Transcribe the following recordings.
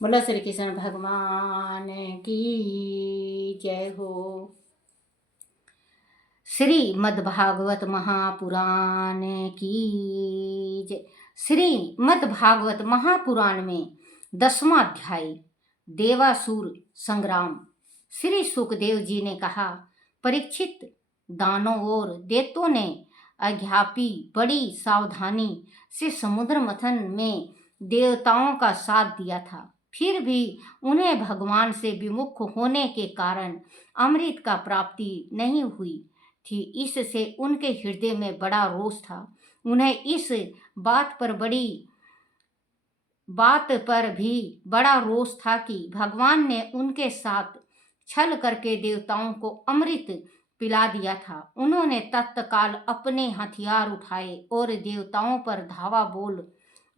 बोलो श्री कृष्ण भगवान की जय हो। श्रीमद्भागवत महापुराण की जय। श्रीमद्भागवत महापुराण में 10वां अध्याय देवासुर संग्राम। श्री सुखदेव जी ने कहा, परीक्षित, दानों और दैत्यों ने अज्ञापी बड़ी सावधानी से समुद्र मंथन में देवताओं का साथ दिया था। फिर भी उन्हें भगवान से विमुख होने के कारण अमृत का प्राप्ति नहीं हुई थी। इससे उनके हृदय में बड़ा रोष था। उन्हें इस बात पर भी बड़ा रोष था कि भगवान ने उनके साथ छल करके देवताओं को अमृत पिला दिया था। उन्होंने तत्काल अपने हथियार उठाए और देवताओं पर धावा बोल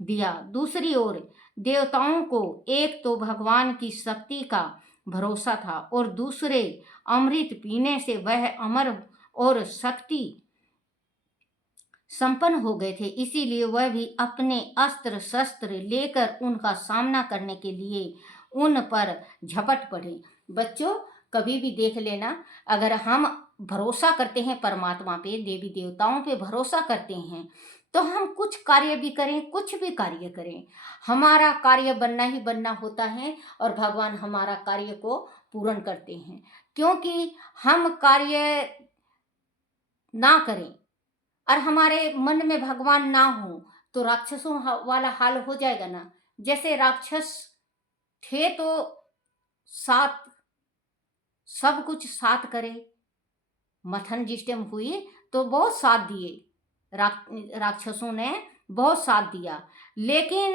दिया। दूसरी ओर देवताओं को एक तो भगवान की शक्ति का भरोसा था और दूसरे अमृत पीने से वह अमर और शक्ति संपन्न हो गए थे। इसीलिए वह भी अपने अस्त्र शस्त्र लेकर उनका सामना करने के लिए उन पर झपट पड़े। बच्चों, कभी भी देख लेना, अगर हम भरोसा करते हैं परमात्मा पे, देवी देवताओं पे भरोसा करते हैं, तो हम कुछ कार्य भी करें, कुछ भी कार्य करें, हमारा कार्य बनना ही बनना होता है और भगवान हमारा कार्य को पूर्ण करते हैं। क्योंकि हम कार्य ना करें और हमारे मन में भगवान ना हो तो राक्षसों वाला हाल हो जाएगा ना। जैसे राक्षस थे तो साथ सब कुछ साथ करे, मथन जिस टाइम हुई तो बहुत साथ दिए, राक्षसों ने बहुत साथ दिया। लेकिन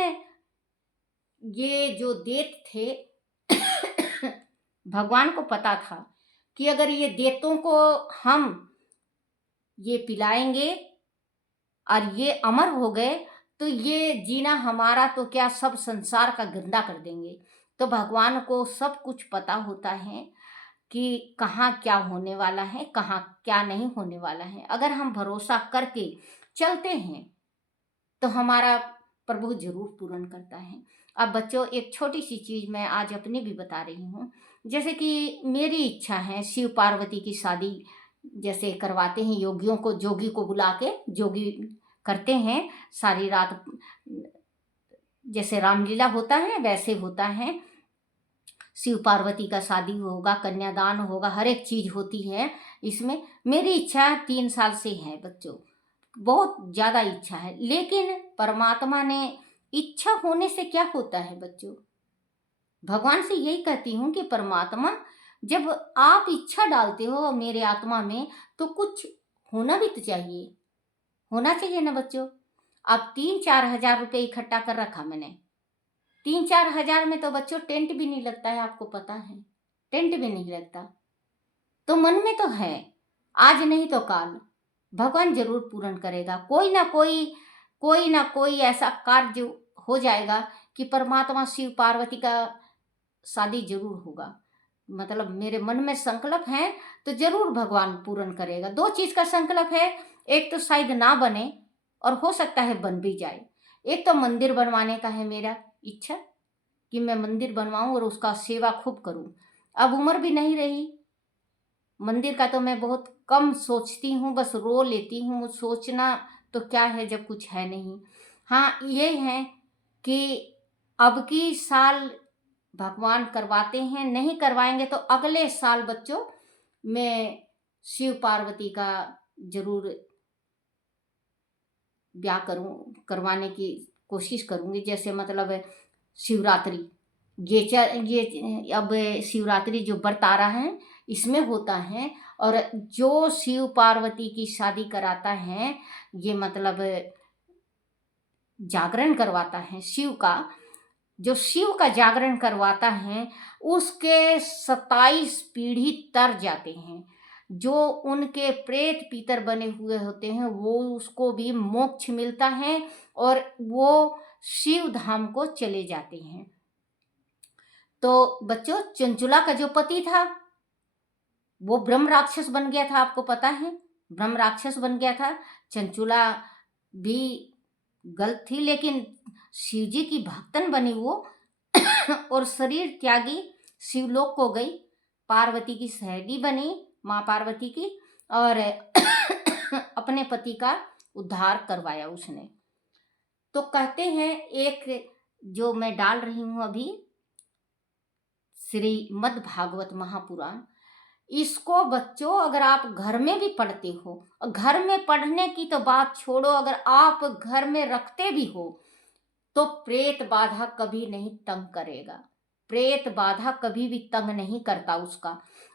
ये जो दैत्य थे भगवान को पता था कि अगर ये दैत्यों को हम ये पिलाएंगे और ये अमर हो गए तो ये जीना हमारा तो क्या, सब संसार का गंदा कर देंगे। तो भगवान को सब कुछ पता होता है कि कहाँ क्या होने वाला है, कहाँ क्या नहीं होने वाला है। अगर हम भरोसा करके चलते हैं तो हमारा प्रभु जरूर पूर्ण करता है। अब बच्चों, एक छोटी सी चीज़ मैं आज अपनी भी बता रही हूँ। जैसे कि मेरी इच्छा है शिव पार्वती की शादी जैसे करवाते हैं, योगियों को, जोगी को बुला के जोगी करते हैं सारी रात, जैसे रामलीला होता है वैसे होता है। शिव पार्वती का शादी होगा, कन्यादान होगा, हर एक चीज़ होती है इसमें। मेरी इच्छा 3 साल से है बच्चों, बहुत ज़्यादा इच्छा है। लेकिन परमात्मा ने, इच्छा होने से क्या होता है बच्चों, भगवान से यही कहती हूँ कि परमात्मा, जब आप इच्छा डालते हो मेरे आत्मा में तो कुछ होना भी तो चाहिए, होना चाहिए ना बच्चों। अब 3-4 हजार रुपये इकट्ठा कर रखा मैंने। 3-4 हजार में तो बच्चों टेंट भी नहीं लगता है, आपको पता है, टेंट भी नहीं लगता। तो मन में तो है, आज नहीं तो काल भगवान जरूर पूर्ण करेगा। कोई ना कोई ऐसा कार्य हो जाएगा कि परमात्मा शिव पार्वती का शादी जरूर होगा। मतलब मेरे मन में संकल्प है तो जरूर भगवान पूर्ण करेगा। 2 चीज़ का संकल्प है, एक तो शायद ना बने और हो सकता है बन भी जाए। एक तो मंदिर बनवाने का है मेरा इच्छा कि मैं मंदिर बनवाऊं और उसका सेवा खूब करूं। अब उम्र भी नहीं रही, मंदिर का तो मैं बहुत कम सोचती हूँ, बस रो लेती हूँ। सोचना तो क्या है जब कुछ है नहीं। हाँ, ये है कि अब की साल भगवान करवाते हैं, नहीं करवाएंगे तो अगले साल बच्चों मैं शिव पार्वती का जरूर ब्याह करवाने की कोशिश करूँगी। जैसे मतलब शिवरात्रि, ये अब शिवरात्रि जो व्रत आ रहा है इसमें होता है, और जो शिव पार्वती की शादी कराता है ये मतलब जागरण करवाता है शिव का, जो शिव का जागरण करवाता है उसके 27 पीढ़ी तर जाते हैं। जो उनके प्रेत पीतर बने हुए होते हैं वो, उसको भी मोक्ष मिलता है और वो शिव धाम को चले जाते हैं। तो बच्चों, चंचुला का जो पति था वो ब्रह्म राक्षस बन गया था, आपको पता है, ब्रह्म राक्षस बन गया था। चंचुला भी गलत थी लेकिन शिव जी की भक्तन बनी वो और शरीर त्यागी शिवलोक को गई, पार्वती की सहेली बनी, माँ पार्वती की, और अपने पति का उद्धार करवाया उसने। तो कहते हैं, एक जो मैं डाल रही हूं अभी, श्रीमद् भागवत महापुराण, इसको बच्चों अगर आप घर में भी पढ़ते हो, घर में पढ़ने की तो बात छोड़ो, अगर आप घर में रखते भी हो तो प्रेत बाधा कभी नहीं तंग करेगा, प्रेत बाधा कभी भी तंग नहीं करता उसका।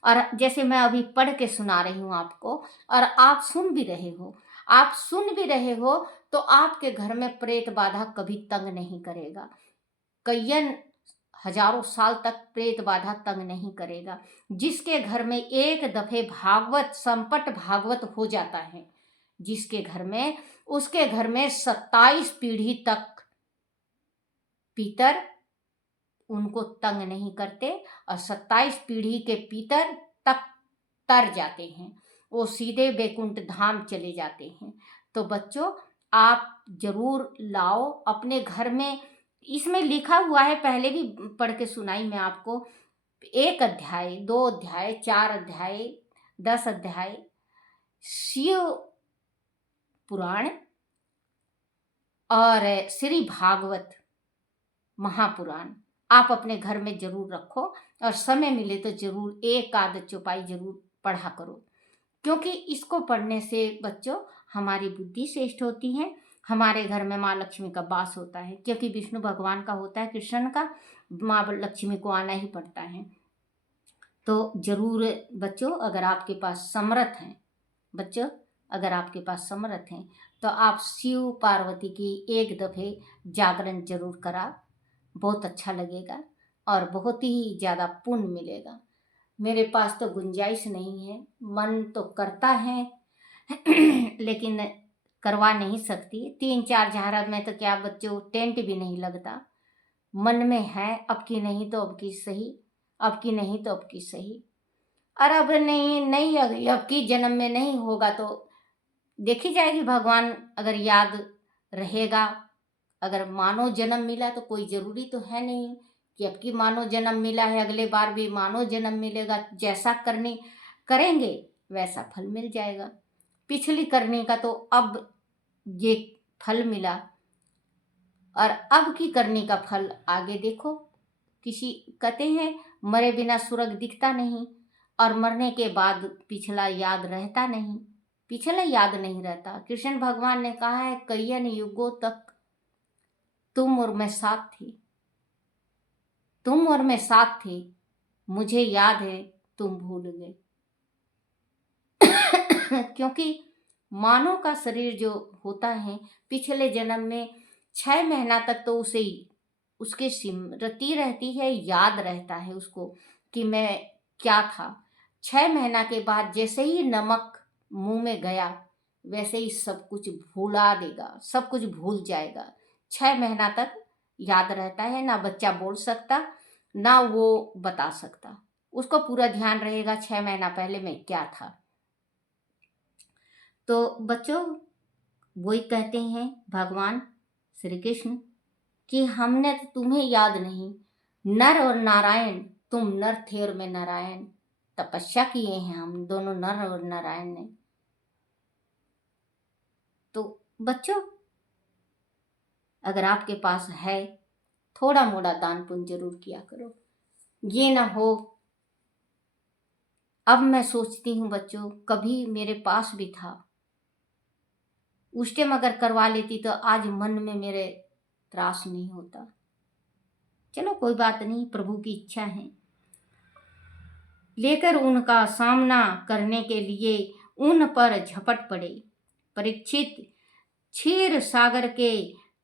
और जैसे मैं अभी पढ़ के सुना रही हूँ आपको, और आप सुन भी रहे हो, आप सुन भी रहे हो, तो आपके घर में प्रेत बाधा कभी तंग नहीं करेगा, कईयन हजारों साल तक प्रेत बाधा तंग नहीं करेगा। जिसके घर में एक दफे भागवत संपट भागवत हो जाता है, जिसके घर में, उसके घर में 27 पीढ़ी तक पितर उनको तंग नहीं करते, और 27 पीढ़ी के पितर तक तर जाते हैं, वो सीधे बैकुंठ धाम चले जाते हैं। तो बच्चों, आप जरूर लाओ अपने घर में। इसमें लिखा हुआ है, पहले भी पढ़ के सुनाई मैं आपको, 1 अध्याय, 2 अध्याय, 4 अध्याय, 10 अध्याय शिव पुराण और श्री भागवत महापुराण आप अपने घर में जरूर रखो, और समय मिले तो जरूर एक आध चौपाई जरूर पढ़ा करो, क्योंकि इसको पढ़ने से बच्चों हमारी बुद्धि श्रेष्ठ होती है, हमारे घर में माँ लक्ष्मी का वास होता है, क्योंकि विष्णु भगवान का होता है, कृष्ण का, माँ लक्ष्मी को आना ही पड़ता है। तो जरूर बच्चों, अगर आपके पास समर्थ हैं, बच्चों अगर आपके पास समर्थ हैं, तो आप शिव पार्वती की एक दफ़े जागरण जरूर करा, बहुत अच्छा लगेगा और बहुत ही ज़्यादा पुण्य मिलेगा। मेरे पास तो गुंजाइश नहीं है, मन तो करता है लेकिन करवा नहीं सकती। 3-4 जहरा में तो क्या बच्चों, टेंट भी नहीं लगता। मन में है, अब की नहीं तो अब की सही, अब की नहीं तो अब की सही, और अब नहीं नहीं अब की जन्म में नहीं होगा तो देखी जाएगी, भगवान अगर याद रहेगा। अगर मानव जन्म मिला तो कोई ज़रूरी तो है नहीं कि अब की मानव जन्म मिला है अगले बार भी मानव जन्म मिलेगा, जैसा करने करेंगे वैसा फल मिल जाएगा। पिछली करने का तो अब ये फल मिला, और अब की करने का फल आगे देखो। किसी कहते हैं मरे बिना स्वर्ग दिखता नहीं, और मरने के बाद पिछला याद रहता नहीं, पिछला याद नहीं रहता। कृष्ण भगवान ने कहा है, कईयन युगों तक तुम और मैं साथ थे, तुम और मैं साथ थे, मुझे याद है तुम भूल गए। क्योंकि मानव का शरीर जो होता है, पिछले जन्म में 6 महीना तक तो उसे उसके स्मृति रहती है, याद रहता है उसको कि मैं क्या था। 6 महीना के बाद जैसे ही नमक मुंह में गया, वैसे ही सब कुछ भुला देगा, सब कुछ भूल जाएगा। 6 महीना तक याद रहता है, ना बच्चा बोल सकता ना वो बता सकता, उसको पूरा ध्यान रहेगा 6 महीना पहले मैं क्या था। तो बच्चों, वही कहते हैं भगवान श्री कृष्ण कि हमने तो तुम्हें याद नहीं, नर और नारायण, तुम नर थे और मैं नारायण, तपस्या किए हैं हम दोनों, नर और नारायण ने। तो बच्चों, अगर आपके पास है, थोड़ा मोड़ा दान पुण्य जरूर किया करो। ये ना हो, अब मैं सोचती हूँ बच्चों, कभी मेरे पास भी था, उस टाइम अगर करवा लेती तो आज मन में मेरे त्रास नहीं होता। चलो कोई बात नहीं, प्रभु की इच्छा है। लेकर उनका सामना करने के लिए उन पर झपट पड़े। परीक्षित, क्षीर सागर के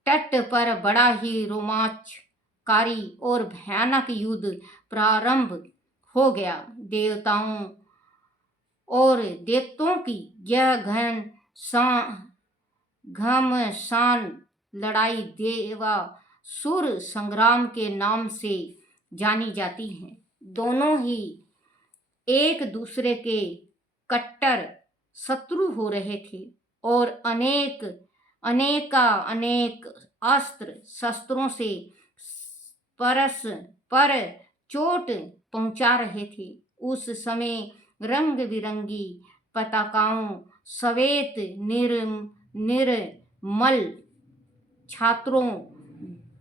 तट पर बड़ा ही रोमांचकारी और भयानक युद्ध प्रारंभ हो गया। देवताओं और देवताओं की यह घमासान लड़ाई देवासुर संग्राम के नाम से जानी जाती है। दोनों ही एक दूसरे के कट्टर शत्रु हो रहे थे, और अनेक अस्त्र शस्त्रों से परस पर चोट पहुंचा रहे थे। उस समय रंग बिरंगी पताकाओं श्वेत निर्मल छात्रों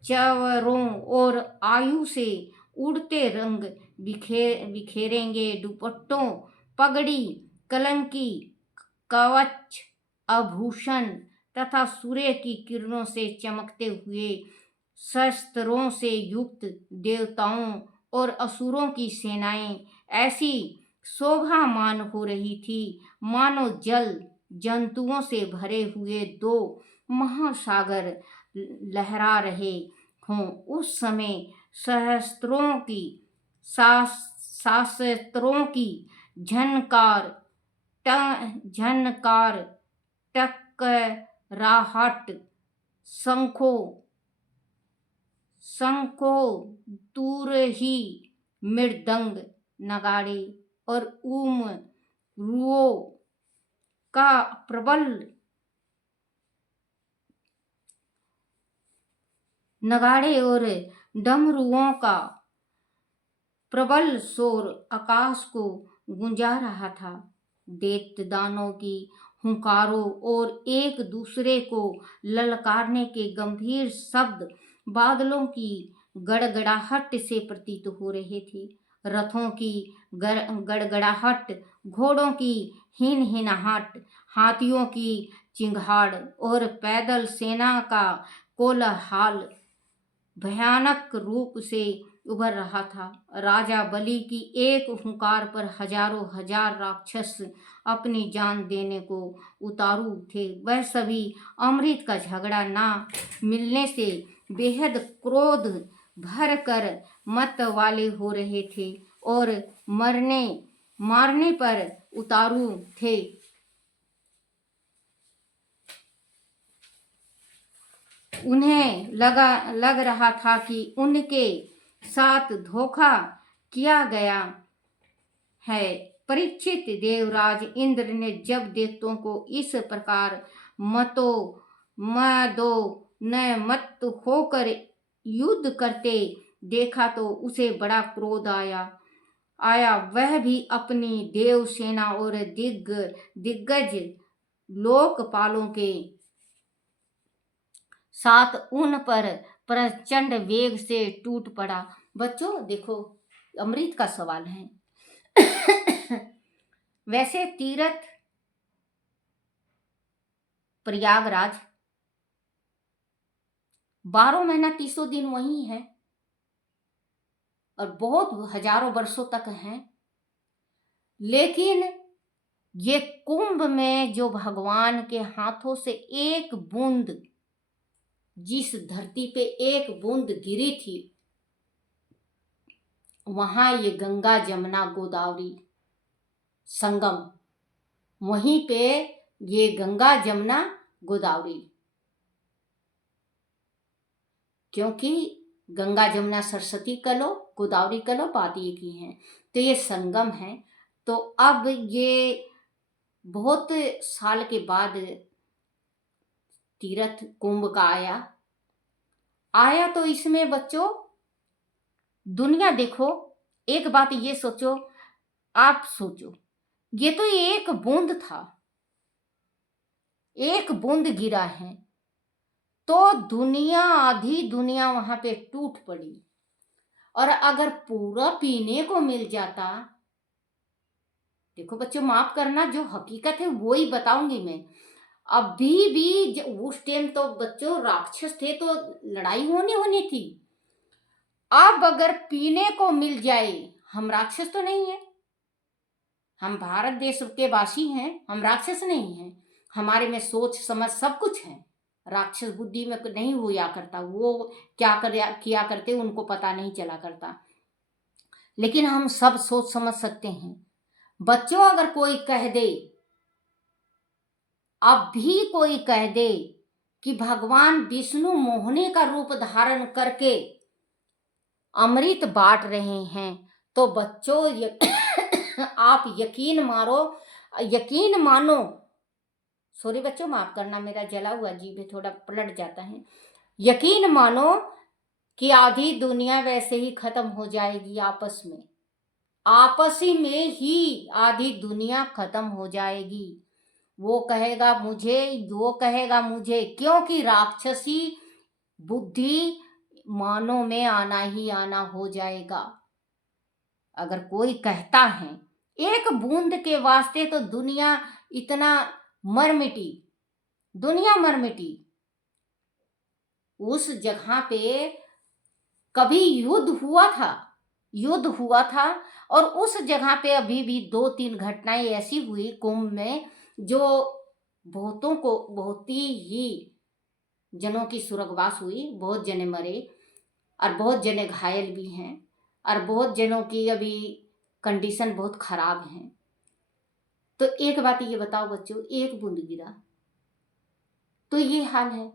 चवरों और आयु से उड़ते रंग बिखेरेंगे दुपट्टों पगड़ी कलंकी कवच आभूषण तथा सूर्य की किरणों से चमकते हुए शस्त्रों से युक्त देवताओं और असुरों की सेनाएं ऐसी शोभामान हो रही थी मानो जल जंतुओं से भरे हुए दो महासागर लहरा रहे हों। उस समय शास्त्रों की झनकार टकराहट शंखों तुरही मृदंग नगाड़े और रुओं का प्रबल नगाड़े और डमरुओं का प्रबल शोर आकाश को गुंजा रहा था। दैत्यदानों की हुंकारों और एक दूसरे को ललकारने के गंभीर शब्द बादलों की गड़गड़ाहट से प्रतीत हो रहे थे। रथों की गड़गड़ाहट, घोड़ों की हिनहिनाहट, हाथियों की चिंगाड़ और पैदल सेना का कोलाहल भयानक रूप से उभर रहा था। राजा बलि की एक हुंकार पर हजारों हजार राक्षस अपनी जान देने को उतारू थे। वह सभी अमृत का झगड़ा ना मिलने से बेहद क्रोध भर कर मत वाले हो रहे थे और मारने पर उतारू थे। उन्हें लग रहा था कि उनके साथ धोखा किया गया है। परीक्षित, देवराज इंद्र ने जब दैत्यों को इस प्रकार मत होकर युद्ध करते देखा तो उसे बड़ा क्रोध आया। वह भी अपनी देव सेना और दिग्गज लोकपालों के साथ उन पर प्रचंड वेग से टूट पड़ा। बच्चों देखो, अमृत का सवाल है। वैसे तीर्थ प्रयागराज 12 महीना 30 दिन वहीं है और बहुत हजारों वर्षों तक हैं। लेकिन ये कुंभ में जो भगवान के हाथों से एक बूंद, जिस धरती पे एक बूंद गिरी थी, वहां ये गंगा जमुना गोदावरी संगम, वहीं पे ये गंगा जमुना गोदावरी, क्योंकि गंगा जमुना सरस्वती कलो गोदावरी कलो बात एक ही है, तो ये संगम है। तो अब ये बहुत साल के बाद तीर्थ कुंभ का आया तो इसमें बच्चों दुनिया देखो, एक बात ये सोचो, आप सोचो, ये तो एक बूंद था, एक बूंद गिरा है तो आधी दुनिया वहां पे टूट पड़ी। और अगर पूरा पीने को मिल जाता, देखो बच्चों माफ करना, जो हकीकत है वो ही बताऊंगी मैं। अभी भी उस टाइम तो बच्चों राक्षस थे तो लड़ाई होनी थी। अब अगर पीने को मिल जाए, हम राक्षस तो नहीं है, हम भारत देश के वासी हैं, हम राक्षस नहीं हैं, हमारे में सोच समझ सब कुछ है। राक्षस बुद्धि में नहीं हुआ करता, वो क्या किया करते उनको पता नहीं चला करता, लेकिन हम सब सोच समझ सकते हैं। बच्चों अगर कोई कह दे, अब भी कोई कह दे कि भगवान विष्णु मोहनी का रूप धारण करके अमृत बांट रहे हैं, तो बच्चों आप यकीन मानो, सॉरी बच्चों माफ करना, मेरा जला हुआ जीभ थोड़ा पलट जाता है। यकीन मानो कि आधी दुनिया वैसे ही खत्म हो जाएगी आपस ही में ही आधी दुनिया खत्म हो जाएगी। वो कहेगा मुझे, वो कहेगा मुझे, क्योंकि राक्षसी बुद्धि मानव में आना ही आना हो जाएगा। अगर कोई कहता है एक बूंद के वास्ते तो दुनिया इतना मर मिटी, दुनिया मर मिटी। उस जगह पे कभी युद्ध हुआ था और उस जगह पे अभी भी 2-3 घटनाएं ऐसी हुई कुंभ में जो बहुत ही जनों की स्वर्गवास हुई, बहुत जने मरे और बहुत जने घायल भी हैं और बहुत जनों की अभी कंडीशन बहुत खराब है। तो एक बात ये बताओ बच्चों, एक बूंद गिरा तो ये हाल है।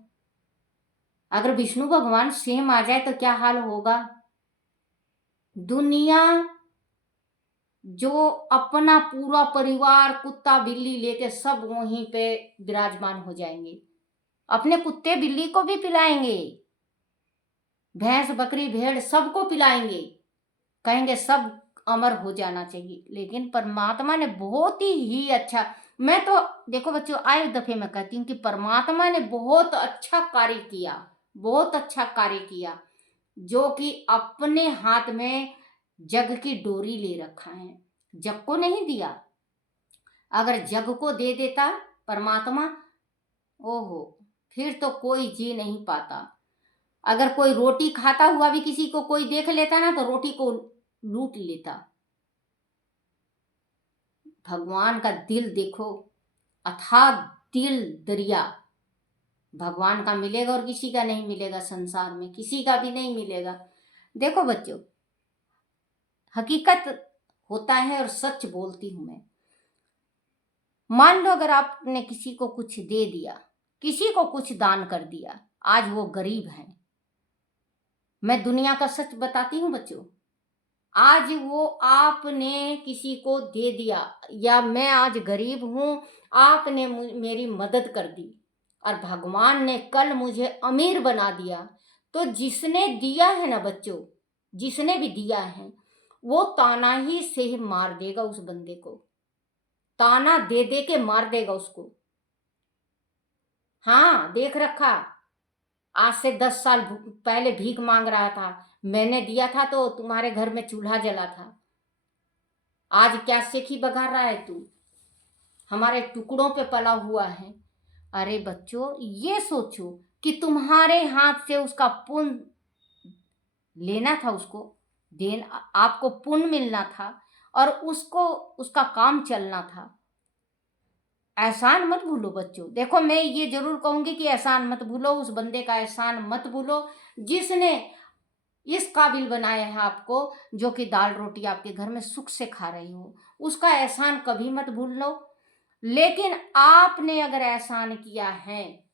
अगर विष्णु भगवान स्वयं आ जाए तो क्या हाल होगा। दुनिया जो अपना पूरा परिवार कुत्ता बिल्ली लेके सब वहीं पे विराजमान हो जाएंगे, अपने कुत्ते बिल्ली को भी पिलाएंगे, भैंस बकरी भेड़ सबको पिलाएंगे, कहेंगे सब अमर हो जाना चाहिए। लेकिन परमात्मा ने बहुत ही अच्छा, मैं तो देखो बच्चों आए दफे मैं कहती हूँ कि परमात्मा ने बहुत अच्छा कार्य किया, बहुत अच्छा कार्य किया, जो कि अपने हाथ में जग की डोरी ले रखा है, जग को नहीं दिया। अगर जग को दे देता परमात्मा, ओहो, फिर तो कोई जी नहीं पाता। अगर कोई रोटी खाता हुआ भी किसी को कोई देख लेता ना तो रोटी को लूट लेता। भगवान का दिल देखो, अथाह दिल दरिया भगवान का मिलेगा और किसी का नहीं मिलेगा, संसार में किसी का भी नहीं मिलेगा। देखो बच्चों, हकीकत होता है और सच बोलती हूं मैं। मान लो अगर आपने किसी को कुछ दे दिया, किसी को कुछ दान कर दिया, आज वो गरीब है, मैं दुनिया का सच बताती हूँ बच्चों, आज वो आपने किसी को दे दिया या मैं आज गरीब हूं, आपने मेरी मदद कर दी और भगवान ने कल मुझे अमीर बना दिया, तो जिसने दिया है ना बच्चों, जिसने भी दिया है वो ताना ही से मार देगा उस बंदे को, ताना दे दे के मार देगा उसको। हाँ देख रखा, आज से 10 साल पहले भीख मांग रहा था, मैंने दिया था तो तुम्हारे घर में चूल्हा जला था, आज क्या सेखी बगा रहा है तू, हमारे टुकड़ों पे पला हुआ है। अरे बच्चों ये सोचो कि तुम्हारे हाथ से उसका पुण्य लेना था, उसको देना, आपको पुण्य मिलना था और उसको उसका काम चलना था। एहसान मत भूलो बच्चों। देखो मैं ये जरूर कहूंगी कि एहसान मत भूलो, उस बंदे का एहसान मत भूलो जिसने इस काबिल बनाया है आपको, जो कि दाल रोटी आपके घर में सुख से खा रही हो, उसका एहसान कभी मत भूल लो। लेकिन आपने अगर एहसान किया है,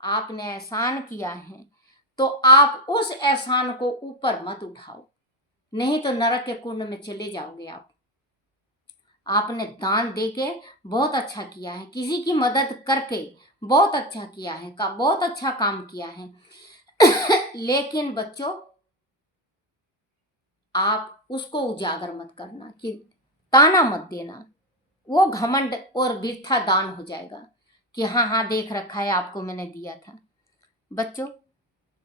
आपने एहसान किया है तो आप उस एहसान को ऊपर मत उठाओ, नहीं तो नरक के कुंड में चले जाओगे आप। आपने दान देके बहुत अच्छा किया है, किसी की मदद करके बहुत अच्छा किया है, बहुत अच्छा काम किया है। लेकिन बच्चों आप उसको उजागर मत करना, कि ताना मत देना, वो घमंड और बिरथा दान हो जाएगा कि हाँ हाँ देख रखा है आपको मैंने दिया था। बच्चों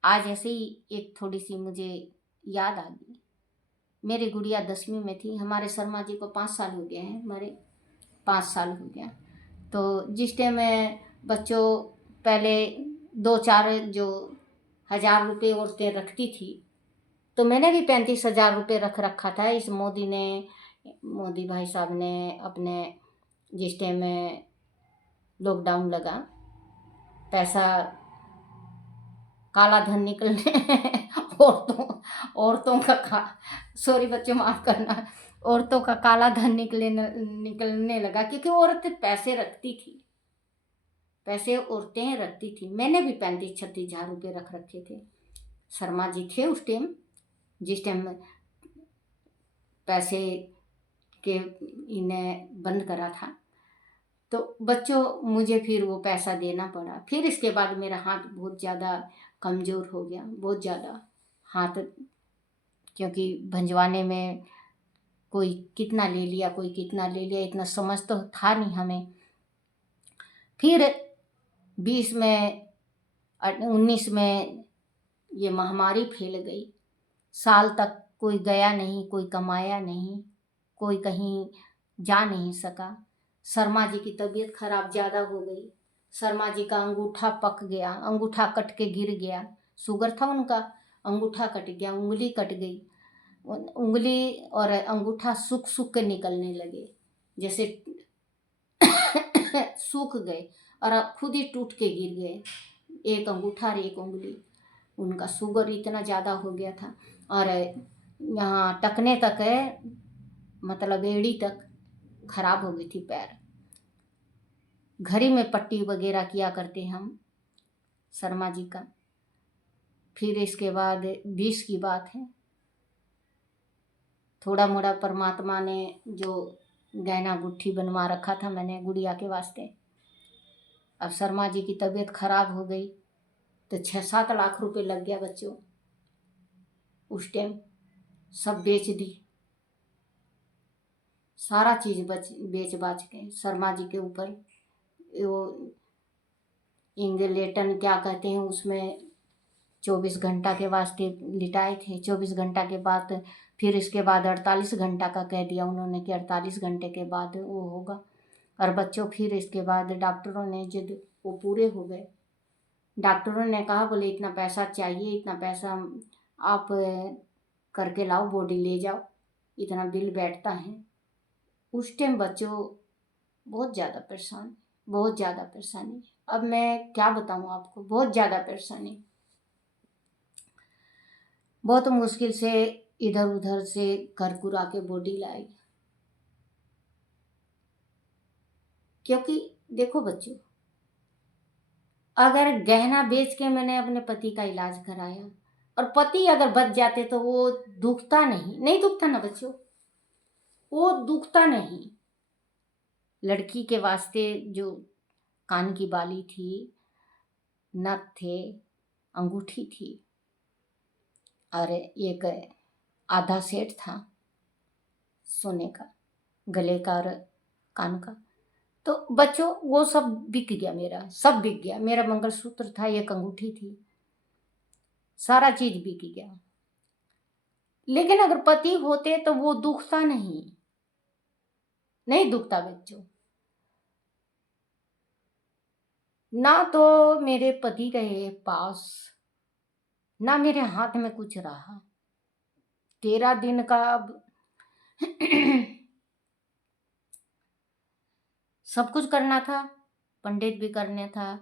आज ऐसे ही एक थोड़ी सी मुझे याद आ गई, मेरी गुड़िया 10वीं में थी, हमारे शर्मा जी को 5 साल हो गए हैं, हमारे 5 साल हो गया। तो जिस टाइम में बच्चों पहले 2-4 जो 1000 रुपये औरतें रखती थी, तो मैंने भी 35,000 रुपये रख रखा था। इस मोदी भाई साहब ने अपने जिस टाइम में लॉकडाउन लगा, पैसा काला धन निकलने औरतों का सॉरी बच्चों माफ करना, औरतों का काला धन निकलने लगा, क्योंकि औरतें पैसे रखती थी, पैसे औरतें रखती थी। मैंने भी 35-36,000 रुपये रख रखे थे। शर्मा जी थे उस टाइम, जिस टाइम पैसे के इन्हें बंद करा था। तो बच्चों मुझे फिर वो पैसा देना पड़ा। फिर इसके बाद मेरा हाथ बहुत ज़्यादा कमज़ोर हो गया, बहुत ज़्यादा हाथ, क्योंकि भंजवाने में कोई कितना ले लिया, कोई कितना ले लिया, इतना समझ तो था नहीं हमें। फिर 20 में 19 में ये महामारी फैल गई। साल तक कोई गया नहीं, कोई कमाया नहीं, कोई कहीं जा नहीं सका। शर्मा जी की तबीयत खराब ज़्यादा हो गई। शर्मा जी का अंगूठा पक गया, अंगूठा कट के गिर गया। शुगर था उनका, अंगूठा कट गया, उंगली कट गई। उंगली और अंगूठा सूख सूख के निकलने लगे, जैसे सूख गए और खुद ही टूट के गिर गए, एक अंगूठा और एक उंगली। उनका शुगर इतना ज़्यादा हो गया था, और यहाँ टखने तक है, मतलब एड़ी तक खराब हो गई थी पैर। घर ही में पट्टी वगैरह किया करते हम शर्मा जी का। फिर इसके बाद 20 की बात है, थोड़ा मोड़ा परमात्मा ने जो गहना गुट्ठी बनवा रखा था मैंने गुड़िया के वास्ते। अब शर्मा जी की तबीयत खराब हो गई तो 6-7 लाख रुपए लग गया बच्चों। उस टाइम सब बेच दी, सारा चीज बेच बाच के शर्मा जी के ऊपर वो इंगलेटन क्या कहते हैं, उसमें 24 घंटा के वास्ते लिटाए थे। 24 घंटा के बाद फिर इसके बाद 48 घंटा का कह दिया उन्होंने कि 48 घंटे के बाद वो होगा। और बच्चों फिर इसके बाद डॉक्टरों ने जिद वो पूरे हो गए। डॉक्टरों ने कहा बोले इतना पैसा चाहिए, इतना पैसा आप करके लाओ, बॉडी ले जाओ, इतना बिल बैठता है। उस टाइम बच्चों बहुत ज़्यादा परेशान, बहुत ज़्यादा परेशानी। अब मैं क्या बताऊँ आपको, बहुत ज़्यादा परेशानी। बहुत मुश्किल से इधर उधर से कर कुरा के बॉडी लाई। क्योंकि देखो बच्चों, अगर गहना बेच के मैंने अपने पति का इलाज कराया और पति अगर बच जाते तो वो दुखता नहीं दुखता ना बच्चों, वो दुखता नहीं। लड़की के वास्ते जो कान की बाली थी, नथ थे, अंगूठी थी और एक आधा सेट था सोने का, गले का और कान का। तो बच्चों वो सब बिक गया, मेरा सब बिक गया। मेरा मंगलसूत्र था, एक अंगूठी थी, सारा चीज बिक गया। लेकिन अगर पति होते तो वो दुखता नहीं दुखता बच्चों। ना तो मेरे पति रहे पास, ना मेरे हाथ में कुछ रहा। 13 दिन का सब कुछ करना था, पंडित भी करने था,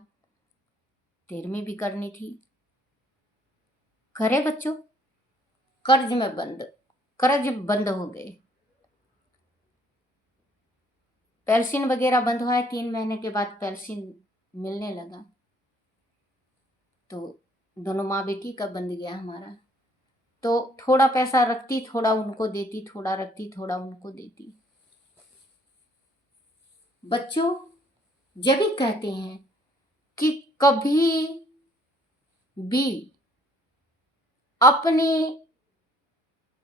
13वीं भी करनी थी। करे बच्चों, कर्ज बंद हो गए। पेंशन वगैरह बंद हुआ है, 3 महीने के बाद पेंशन मिलने लगा। तो दोनों माँ बेटी का बंद गया हमारा। तो थोड़ा पैसा रखती, थोड़ा उनको देती, थोड़ा रखती, थोड़ा उनको देती। बच्चों जब भी कहते हैं कि कभी भी अपनी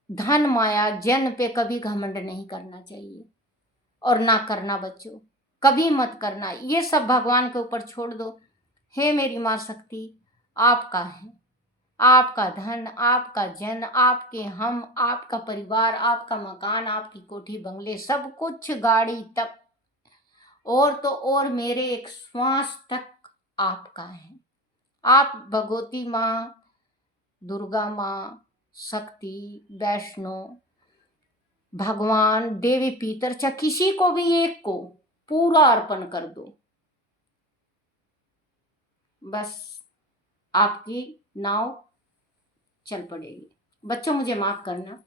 धन माया जन पे कभी घमंड नहीं करना चाहिए, और ना करना बच्चों, कभी मत करना। ये सब भगवान के ऊपर छोड़ दो। हे मेरी माँ शक्ति, आपका है, आपका धन, आपका जन, आपके हम, आपका परिवार, आपका मकान, आपकी कोठी बंगले, सब कुछ, गाड़ी तक, और तो और मेरे एक श्वास तक आपका है। आप भगवती माँ, दुर्गा माँ, शक्ति, वैष्णो, भगवान, देवी पितर, चाहे किसी को भी एक को पूरा अर्पण कर दो, बस आपकी नाव चल पड़ेगी। बच्चों मुझे माफ करना,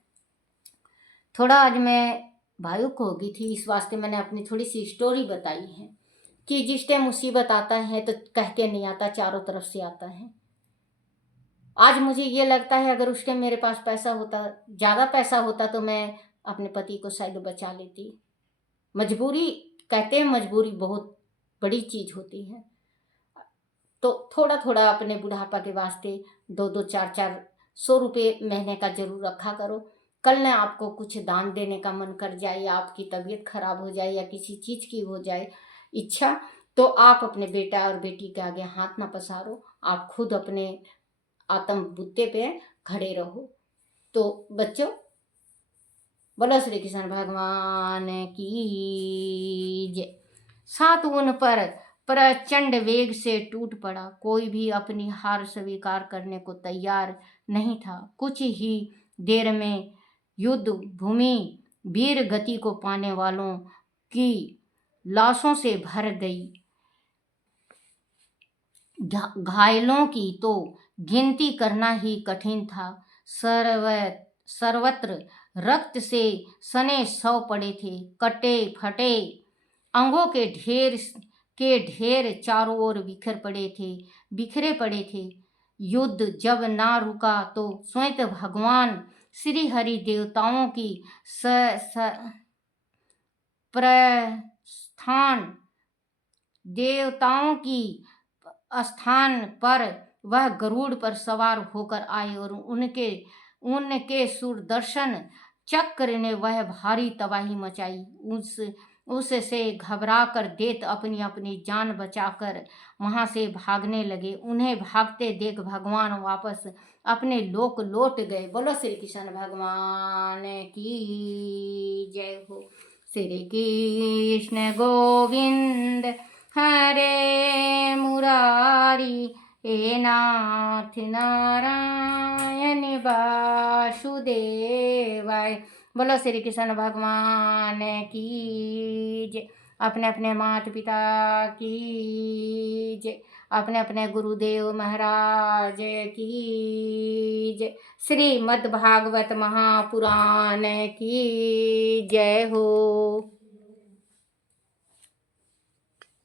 थोड़ा आज मैं भावुक हो गई थी, इस वास्ते मैंने अपनी थोड़ी सी स्टोरी बताई है कि जिस टाइम मुसीबत आता है तो कह के नहीं आता, चारों तरफ से आता है। आज मुझे ये लगता है अगर उस टाइम मेरे पास पैसा होता, ज़्यादा पैसा होता, तो मैं अपने पति को शायद बचा लेती। मजबूरी, कहते हैं मजबूरी बहुत बड़ी चीज़ होती है। तो थोड़ा थोड़ा अपने बुढ़ापा के वास्ते 2-2 4-4 100 रुपये महीने का जरूर रखा करो। कल न आपको कुछ दान देने का मन कर जाए, या आपकी तबीयत खराब हो जाए, या किसी चीज़ की हो जाए इच्छा, तो आप अपने बेटा और बेटी के आगे हाथ ना पसारो, आप खुद अपने आत्म बुत्ते पे खड़े रहो। तो बच्चों, बोलो श्री कृष्ण भगवान की जय। सात उन पर प्रचंड वेग से टूट पड़ा। कोई भी अपनी हार स्वीकार करने को तैयार नहीं था। कुछ ही देर में युद्ध भूमि वीर गति को पाने वालों की लाशों से भर गई। घायलों की तो गिनती करना ही कठिन था। सर्वत्र रक्त से सने शव पड़े थे। कटे फटे अंगों के ढेर चारों ओर बिखरे पड़े थे। युद्ध जब ना रुका तो स्वयं भगवान श्री हरि देवताओं की स्थान पर वह गरुड़ पर सवार होकर आए, और उनके सुदर्शन चक्र ने वह भारी तबाही मचाई। उससे घबरा कर दैत्य अपनी अपनी जान बचाकर वहां से भागने लगे। उन्हें भागते देख भगवान वापस अपने लोक लौट गए। बोलो श्री कृष्ण भगवान की जय हो। श्री कृष्ण गोविंद हरे मुरारी, हे नाथ नारायण वासुदेवाय। बोलो श्री कृष्ण भगवान की जय। अपने अपने माता पिता की जय, अपने अपने गुरुदेव महाराज की जय। श्रीमद् भागवत महापुराण की जय हो।